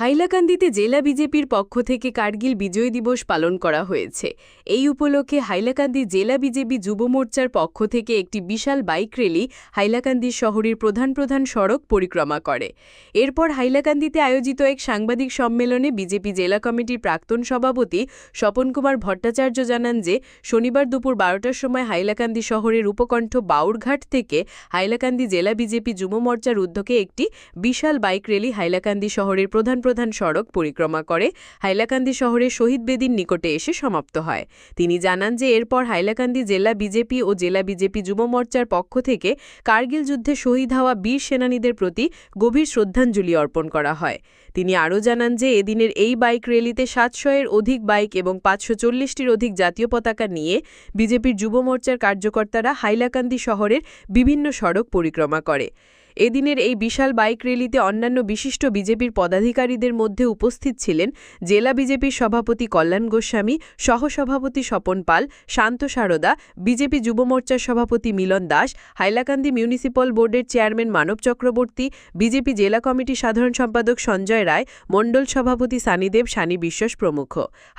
হাইলাকান্দিতে জেলা বিজেপির পক্ষ থেকে কার্গিল বিজয় দিবস পালন করা হয়েছে। এই উপলক্ষে হাইলাকান্দি জেলা বিজেপি যুব মোর্চার পক্ষ থেকে একটি বিশাল বাইক র্যালি হাইলাকান্দি শহরের প্রধান সড়ক পরিক্রমা করে। এরপর হাইলাকান্দিতে আয়োজিত এক সাংবাদিক সম্মেলনে বিজেপি জেলা কমিটির প্রাক্তন সভাপতি স্বপন কুমার ভট্টাচার্য জানান যে শনিবার দুপুর 12টার সময় হাইলাকান্দি শহরের উপকণ্ঠ বাউরঘাট থেকে হাইলাকান্দি জেলা বিজেপি যুব মোর্চার উদ্যোগে একটি বিশাল বাইক র্যালি হাইলাকান্দি শহরের প্রধান সড়ক পরিক্রমা করে হাইলাকান্দি শহরের শহীদ বেদির নিকটে এসে সমাপ্ত হয়। তিনি জানান যে এরপর হাইলাকান্দি জেলা বিজেপি ও জেলা বিজেপি যুব মোর্চার পক্ষ থেকে কার্গিল যুদ্ধে শহীদ হওয়া বীর সেনানীদের প্রতি গভীর শ্রদ্ধাঞ্জলি অর্পণ করা হয়। তিনি আরও জানান যে এদিনের এই বাইক র্যালিতে 700-এর অধিক বাইক এবং 540-টির অধিক জাতীয় পতাকা নিয়ে বিজেপির যুব মোর্চার কার্যকর্তারা হাইলাকান্দি শহরের বিভিন্ন সড়ক পরিক্রমা করে। এদিনের এই বিশাল বাইক র্যালিতে অন্যান্য বিশিষ্ট বিজেপির পদাধিকারীদের মধ্যে উপস্থিত ছিলেন জেলা বিজেপির সভাপতি কল্যাণ গোস্বামী, সহসভাপতি স্বপন পাল, শান্ত সারদা, বিজেপি যুব মোর্চার সভাপতি মিলন দাস, হাইলাকান্দি মিউনিসিপ্যাল বোর্ডের চেয়ারম্যান মানব চক্রবর্তী, বিজেপি জেলা কমিটির সাধারণ সম্পাদক সঞ্জয় রায়, মণ্ডল সভাপতি সানিদেব, সানি বিশ্বাস প্রমুখ।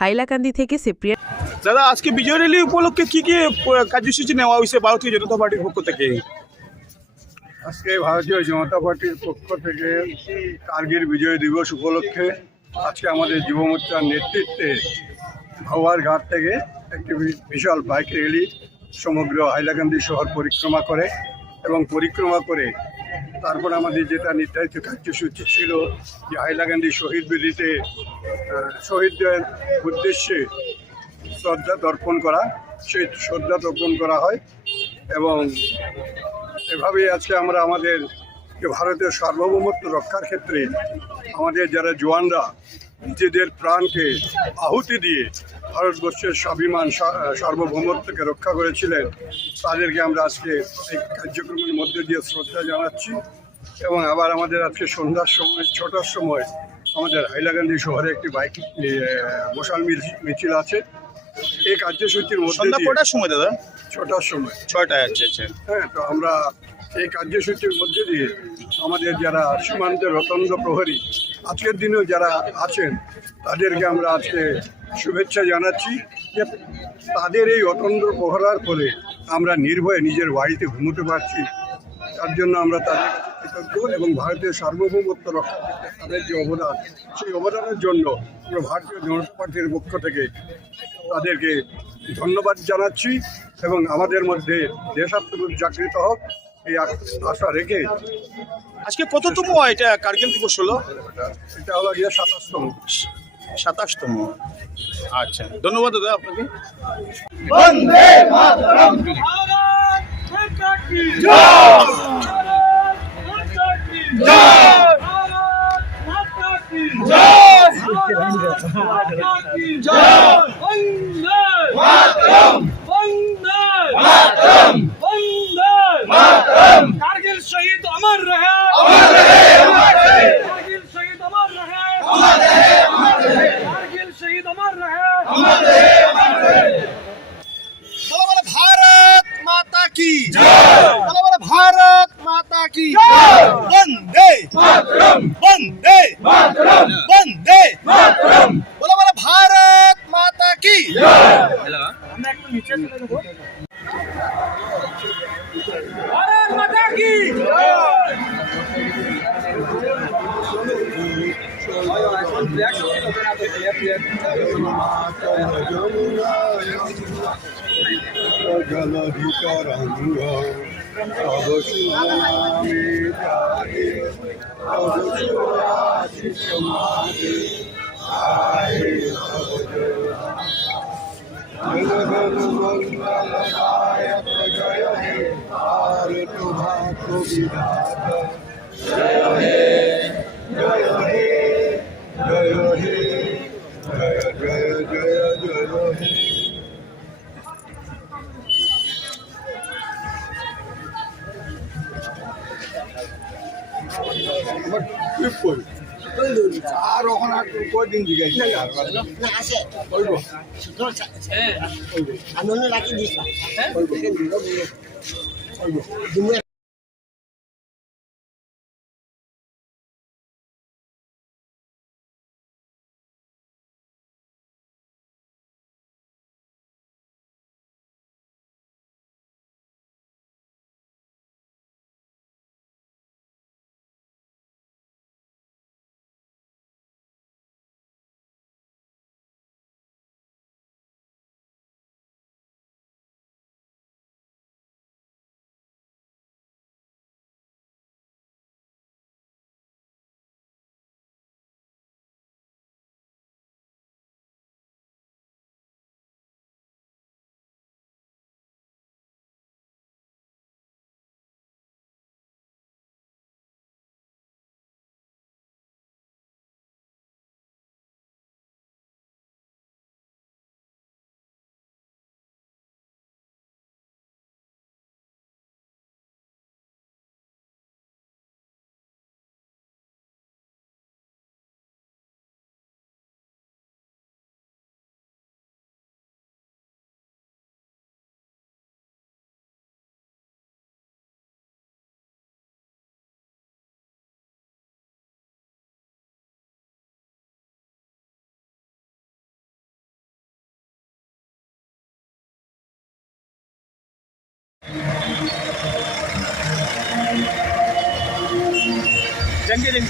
হাইলাকান্দি থেকে সিপ্রিয়ান। দাদা, আজকে বিজয় র্যালি উপলক্ষে কি কি কার্যসূচি নেওয়া হয়েছে ভারতীয় জনতা পার্টির পক্ষ থেকে? আজকে ভারতীয় জনতা পার্টির পক্ষ থেকে কার্গিল বিজয় দিবস উপলক্ষে আজকে আমাদের যুব মোর্চার নেতৃত্বে ভাওয়ারঘাট থেকে একটি বিশাল বাইক র্যালি সমগ্র হাইলাকান্দি শহর পরিক্রমা করে এবং পরিক্রমা করে তারপর আমাদের যেটা নির্ধারিত কার্যসূচি ছিল যে হাইলাকান্দি শহীদ বেদিতে শহীদদের উদ্দেশ্যে শ্রদ্ধা তর্পণ করা, সেই শ্রদ্ধা তর্পণ করা হয়। এবং এভাবেই আজকে আমরা আমাদের ভারতের সার্বভৌমত্ব রক্ষার ক্ষেত্রে আমাদের যারা জওয়ানরা নিজেদের প্রাণকে আহুতি দিয়ে ভারতবর্ষের স্বাভিমান সার্বভৌমত্বকে রক্ষা করেছিলেন, তাদেরকে আমরা আজকে এই কার্যক্রমের মধ্যে দিয়ে শ্রদ্ধা জানাচ্ছি। এবং আবার আমাদের আজকে সন্ধ্যার সময় 6টার সময় আমাদের হাইলাকান্দি শহরে একটি বাইক মশাল মিছিল আছে। এই কার্যসূচির মধ্যে কটার সময় দাদা? 6টার সময়। 6টায়। আচ্ছা। হ্যাঁ, তো আমরা এই কার্যসূচির মধ্যে দিয়ে আমাদের যারা সীমান্তের রতন্দ্র প্রহরী আজকের দিনেও যারা আছেন তাদেরকে আমরা আজকে শুভেচ্ছা জানাচ্ছি যে তাদের এই অতন্দ্র প্রহরার ফলে আমরা নির্ভয়ে নিজের বাড়িতে ঘুমোতে পারছি। তার জন্য আমরা তাদের কাছে কৃতজ্ঞ এবং ভারতীয় সার্বভৌমত্ব রক্ষা করতে তাদের যে অবদান, সেই অবদানের জন্য আমরা ভারতীয় জনতা পার্টির পক্ষ থেকে তাদেরকে ধন্যবাদ জানাচ্ছি। এবং আমাদের মধ্যে দেশাত্মবোধ জাগৃত হোক এই আশা রেখে আজকে কততম এটা কার্গিল দিবস হলো? এটা হলো 27তম। 27তম। আচ্ছা, ধন্যবাদ দাদা আপনাকে। বন্দে মাতরম। कारगिल शहीद अमर रहे, अमर रहे, अमर रहे। कारगिल शहीद अमर रहे, अमर रहे, अमर रहे। कारगिल शहीद अमर रहे, अमर रहे, अमर रहे। बोलो बोलो भारत माता की जय। बोलो बोलो भारत माता की जय। वंदे मातरम, वंदे मातरम, वंदे मातरम। बोलो बोलो भारत माता की जय। আমরা একটু নিচে চলে যাব। भारत माता की जय। আর ওখানে কয়দিন জিজ্ঞাসা আমি অন্য রাখি দিস। थैंक यू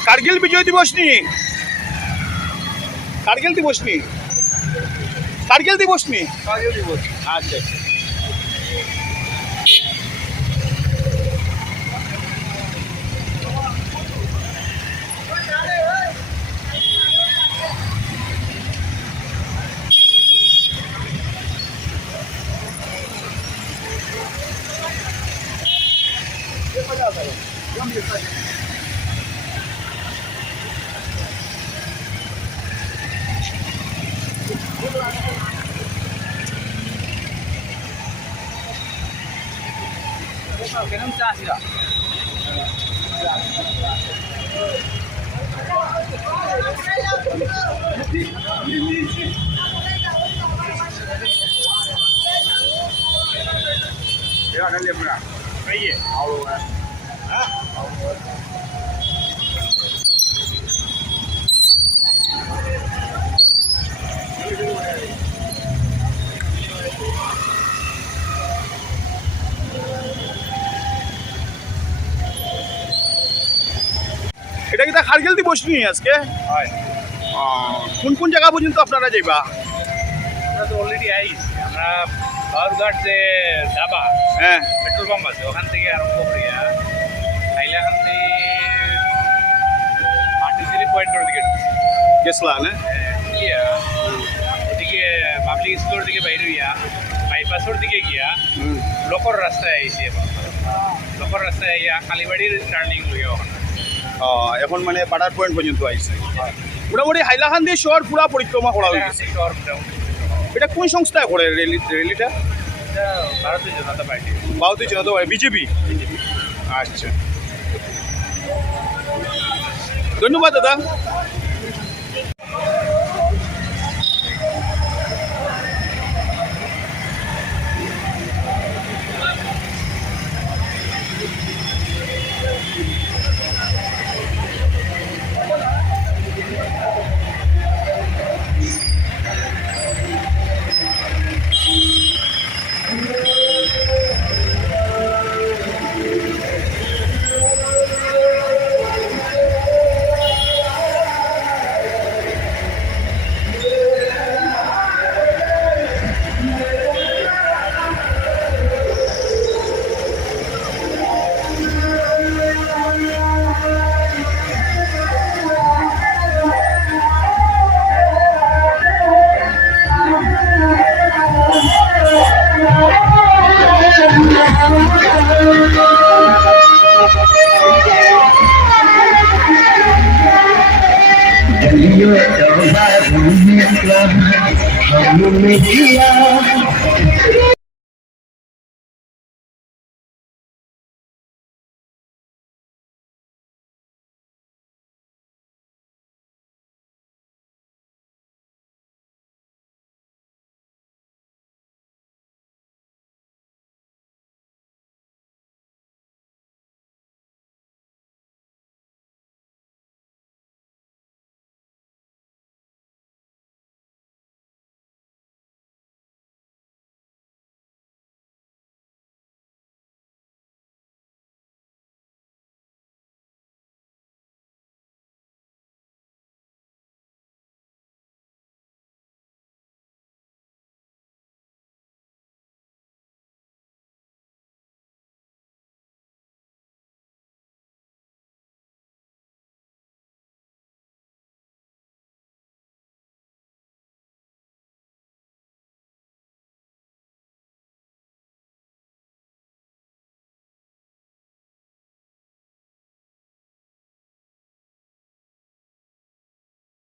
कारगिल विजय दिवस नी कारगिल दिवस नी कारगिल दिवस नी अच्छा এটা কি তা কারগিল দিবস নি আজকে কোন কোন জায়গা পর্যন্ত আপনারা যাইবা আমরা তো অলরেডি আইস আমরা বারঘাট যে ডাবা হ্যাঁ পেট্রোল পাম্প আছে ওখান থেকে আরম্ভ করিয়া হাইলাকান্দি আর্টিলারি পয়েন্টের দিকে গেছলা না গিয়া এদিকে পাবলিক স্কুলের দিকে বাইরে গিয়া বাইপাসের দিকে গিয়া লোকর রাস্তায় আইসি এখন লোকর রাস্তায় আইয়া কালীবাড়ির টার্নিং লইয়া ওখানে এখন মানে পাড়ার পয়েন্ট পর্যন্ত আইছে মোটামুটি হাইলাকান্দি শহর পুরা পরিক্রমা করা হয়েছে শহর মোটামুটি এটা কোন সংস্থায় করে র্যালিটা এটা ভারতীয় জনতা পার্টি ভারতীয় জনতা পার্টি বিজেপি আচ্ছা ধন্যবাদ দাদা हमने किया